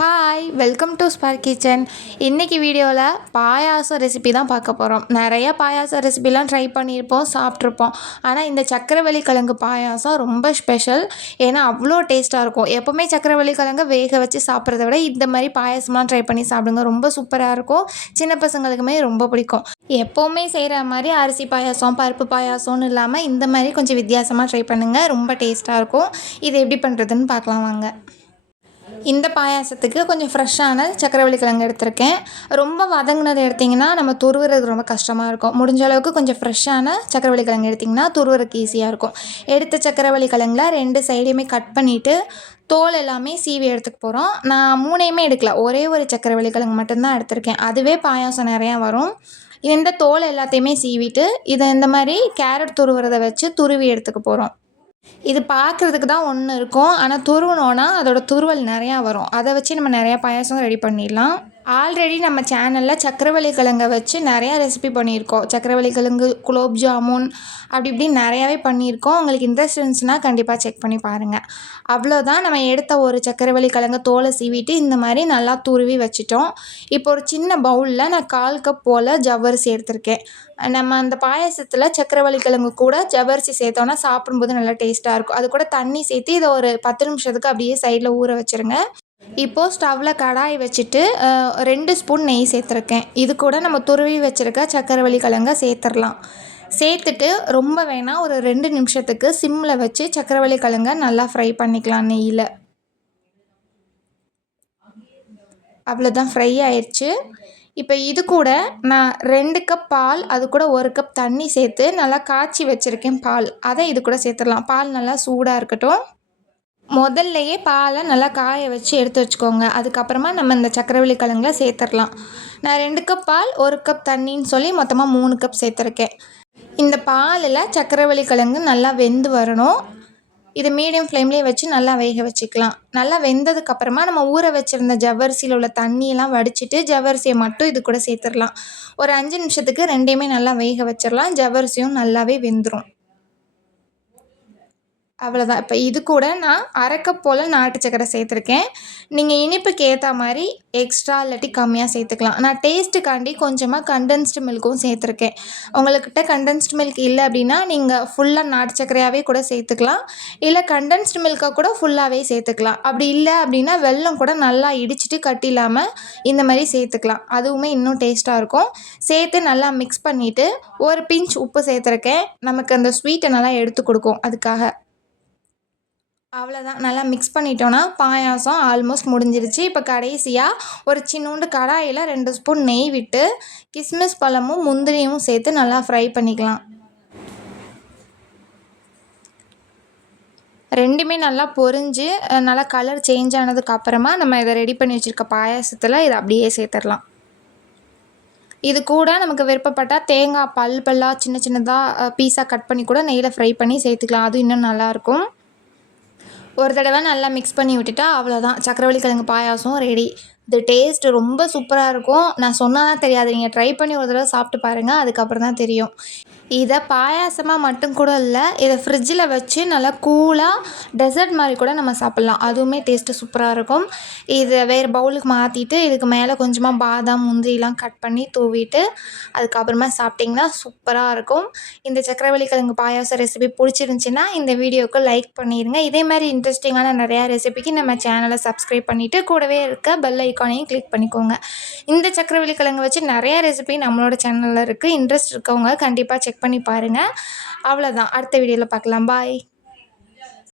Hi welcome to spark kitchen. இன்றைக்கி வீடியோவில் பாயாசம் recipe தான் பார்க்க போகிறோம். நிறைய பாயாசம் ரெசிபிலாம் ட்ரை பண்ணியிருப்போம், சாப்பிட்ருப்போம். ஆனால் இந்த சக்கரவள்ளி கிழங்கு பாயாசம் ரொம்ப ஸ்பெஷல். ஏன்னா அவ்வளோ டேஸ்ட்டாக இருக்கும். எப்போவுமே சக்கரவள்ளி கிழங்கு வேக வச்சு சாப்பிட்றத விட இந்த மாதிரி பாயாசம்லாம் ட்ரை பண்ணி சாப்பிடுங்க, ரொம்ப சூப்பராக இருக்கும். சின்ன பசங்களுக்குமே ரொம்ப பிடிக்கும். எப்போவுமே செய்கிற மாதிரி அரிசி பாயாசம், பருப்பு பாயாசம்னு இல்லாமல் இந்த மாதிரி கொஞ்சம் வித்தியாசமாக ட்ரை பண்ணுங்கள், ரொம்ப டேஸ்ட்டாக இருக்கும். இது எப்படி பண்ணுறதுன்னு பார்க்கலாம் வாங்க. இந்த பாயாசத்துக்கு கொஞ்சம் ஃப்ரெஷ்ஷான சக்கரவள்ளி கிழங்கு எடுத்திருக்கேன். ரொம்ப வதங்கினது எடுத்திங்கன்னா நம்ம துருவுறது ரொம்ப கஷ்டமாக இருக்கும். முடிஞ்ச அளவுக்கு கொஞ்சம் ஃப்ரெஷ்ஷான சக்கரவள்ளி கிழங்கு எடுத்திங்கன்னா துருவுறதுக்கு ஈஸியாக இருக்கும். எடுத்த சக்கரவள்ளி கிழங்குல 2 சைடையுமே கட் பண்ணிவிட்டு தோல் எல்லாமே சீவி எடுத்துக்க போகிறோம். நான் 3யுமே எடுக்கல, ஒரே ஒரு சக்கரவள்ளி கிழங்கு மட்டும்தான் எடுத்திருக்கேன். அதுவே பாயாசம் நிறையா வரும். இந்த தோல் எல்லாத்தையுமே சீவிட்டு இதை இந்த மாதிரி கேரட் துருவுறதை வச்சு துருவி எடுத்துக்க போகிறோம். இது பார்க்குறதுக்கு தான் ஒன்று இருக்கும், ஆனால் துருவினோன்னா அதோட துருவல் நிறையா வரும். அதை வச்சு நம்ம நிறையா பாயாசம் ரெடி பண்ணிடலாம். ஆல்ரெடி நம்ம சேனலில் சக்கரவள்ளி கிழங்கை வச்சு நிறையா ரெசிபி பண்ணியிருக்கோம். சக்கரவள்ளி கிழங்கு குலோப் ஜாமுன் அப்படி இப்படி நிறையாவே பண்ணியிருக்கோம். உங்களுக்கு இன்ட்ரெஸ்ட் இருந்துச்சுன்னா கண்டிப்பாக செக் பண்ணி பாருங்கள். அவ்வளோதான், நம்ம எடுத்த ஒரு சக்கரவள்ளி கிழங்கு தோலை சீவிட்டு இந்த மாதிரி நல்லா துருவி வச்சுட்டோம். இப்போ ஒரு சின்ன பவுலில் நான் 1/4 கப் போல் ஜவ்வரிசி எடுத்திருக்கேன். நம்ம அந்த பாயாசத்தில் சக்கரவள்ளி கிழங்கு கூட ஜவ்வரிசி சேர்த்தோன்னா சாப்பிடும்போது நல்லா டேஸ்ட்டாக இருக்கும். அது கூட தண்ணி சேர்த்து இதை ஒரு 10 நிமிஷத்துக்கு அப்படியே சைடில் ஊற வச்சுருங்க. இப்போது ஸ்டவ்வில் கடாய் வச்சுட்டு 2 ஸ்பூன் நெய் சேர்த்துருக்கேன். இது கூட நம்ம துருவி வச்சுருக்க சக்கரவள்ளி கிழங்க சேர்த்துடலாம். சேர்த்துட்டு ரொம்ப வேணால் ஒரு 2 நிமிஷத்துக்கு சிம்மில் வச்சு சக்கரவள்ளி கிழங்க நல்லா ஃப்ரை பண்ணிக்கலாம் நெய்யில். அவ்வளோதான், ஃப்ரை ஆயிடுச்சு. இப்போ இது கூட நான் 2 கப் பால், அது கூட 1 கப் தண்ணி சேர்த்து நல்லா காய்ச்சி வச்சுருக்கேன் பால். அதை இது கூட சேர்த்துடலாம். பால் நல்லா சூடாக இருக்கட்டும். முதல்லையே பாலை நல்லா காய வச்சு எடுத்து வச்சுக்கோங்க. அதுக்கப்புறமா நம்ம இந்த சக்கரவள்ளி கிழங்குல சேர்த்துடலாம். நான் 2 கப் பால் 1 கப் தண்ணின்னு சொல்லி மொத்தமாக 3 கப் சேர்த்துருக்கேன். இந்த பாலில் சக்கரவள்ளி கிழங்கு நல்லா வெந்து வரணும். இது மீடியம் ஃப்ளேம்லேயே வச்சு நல்லா வேக வச்சுக்கலாம். நல்லா வெந்ததுக்கப்புறமா நம்ம ஊற வச்சுருந்த ஜவ்வரிசியில் உள்ள தண்ணியெல்லாம் வடிச்சிட்டு ஜவ்வரிசியை மட்டும் இது கூட சேர்த்துடலாம். ஒரு 5 நிமிஷத்துக்கு 2யுமே நல்லா வேக வச்சிடலாம். ஜவ்வரிசியும் நல்லாவே வெந்துடும். அவ்வளோதான். இப்போ இது கூட நான் 1/2 கப் போல் நாட்டு சக்கரை சேர்த்துருக்கேன். நீங்கள் இனிப்புக்கு ஏற்ற மாதிரி எக்ஸ்ட்ரா இல்லாட்டி கம்மியாக சேர்த்துக்கலாம். நான் டேஸ்ட்டுக்காண்டி கொஞ்சமாக கண்டென்ஸ்டு மில்க்கும் சேர்த்துருக்கேன். உங்கள்கிட்ட கண்டென்ஸ்டு மில்க் இல்லை அப்படின்னா நீங்கள் ஃபுல்லாக நாட்டு சக்கரையாகவே கூட சேர்த்துக்கலாம். இல்லை கண்டென்ஸ்டு மில்கை கூட ஃபுல்லாகவே சேர்த்துக்கலாம். அப்படி இல்லை அப்படின்னா வெல்லம் கூட நல்லா இடிச்சிட்டு கட்டி இல்லாமல் இந்த மாதிரி சேர்த்துக்கலாம். அதுவுமே இன்னும் டேஸ்ட்டாக இருக்கும். சேர்த்து நல்லா மிக்ஸ் பண்ணிவிட்டு ஒரு பிஞ்ச் உப்பு சேர்த்துருக்கேன். நமக்கு அந்த ஸ்வீட்டை நல்லா எடுத்து கொடுக்கும், அதுக்காக. அவ்வளோதான், நல்லா மிக்ஸ் பண்ணிட்டோன்னா பாயாசம் ஆல்மோஸ்ட் முடிஞ்சிருச்சு. இப்போ கடைசியாக ஒரு சின்னூண்டு கடாயில் 2 ஸ்பூன் நெய் விட்டு கிஸ்மிஸ் பழமும் முந்திரியும் சேர்த்து நல்லா ஃப்ரை பண்ணிக்கலாம். 2மே நல்லா பொரிஞ்சு நல்லா கலர் சேஞ்ச் ஆனதுக்கப்புறமா நம்ம இதை ரெடி பண்ணி வச்சுருக்க பாயாசத்தில் இதை அப்படியே சேர்த்துடலாம். இது கூட நமக்கு விருப்பப்பட்டால் தேங்காய் பல்லாக சின்ன சின்னதாக பீஸாக கட் பண்ணி கூட நெய்யில் ஃப்ரை பண்ணி சேர்த்துக்கலாம். அது இன்னும் நல்லாயிருக்கும். ஒரு தடவை நல்லா மிக்ஸ் பண்ணி விட்டுட்டா அவ்வளோதான், சக்கரவள்ளி கிழங்கு பாயாசம் ரெடி. இது டேஸ்ட் ரொம்ப சூப்பராக இருக்கும். நான் சொன்னால் தான் தெரியாது, நீங்கள் ட்ரை பண்ணி ஒரு தடவை சாப்பிட்டு பாருங்கள், அதுக்கப்புறம் தான் தெரியும். இதை பாயாசமாக மட்டும் கூட இல்லை, இதை ஃப்ரிட்ஜில் வச்சு நல்லா கூலாக டெசர்ட் மாதிரி கூட நம்ம சாப்பிட்லாம். அதுவுமே டேஸ்ட்டு சூப்பராக இருக்கும். இதை வேறு பவுலுக்கு மாற்றிட்டு இதுக்கு மேலே கொஞ்சமாக பாதாம் முந்திரிலாம் கட் பண்ணி தூவிட்டு அதுக்கப்புறமா சாப்பிட்டிங்கன்னா சூப்பராக இருக்கும். இந்த சக்கரவள்ளி கிழங்கு பாயாசம் ரெசிபி பிடிச்சிருந்துச்சின்னா இந்த வீடியோவுக்கு லைக் பண்ணிடுங்க. இதே மாதிரி இன்ட்ரெஸ்டிங்கான நிறையா ரெசிபிக்கு நம்ம சேனலை சப்ஸ்கிரைப் பண்ணிவிட்டு கூடவே இருக்க பெல் ஐக்கானையும் கிளிக் பண்ணிக்கோங்க. இந்த சக்கரவள்ளி கிழங்கு வச்சு நிறையா ரெசிபி நம்மளோட சேனலில் இருக்குது. இன்ட்ரெஸ்ட் இருக்கவங்க கண்டிப்பாக செக் பண்ணி பாருங்கள். அவ்வளோதான், அடுத்த வீடியோவில் பார்க்கலாம். பாய்.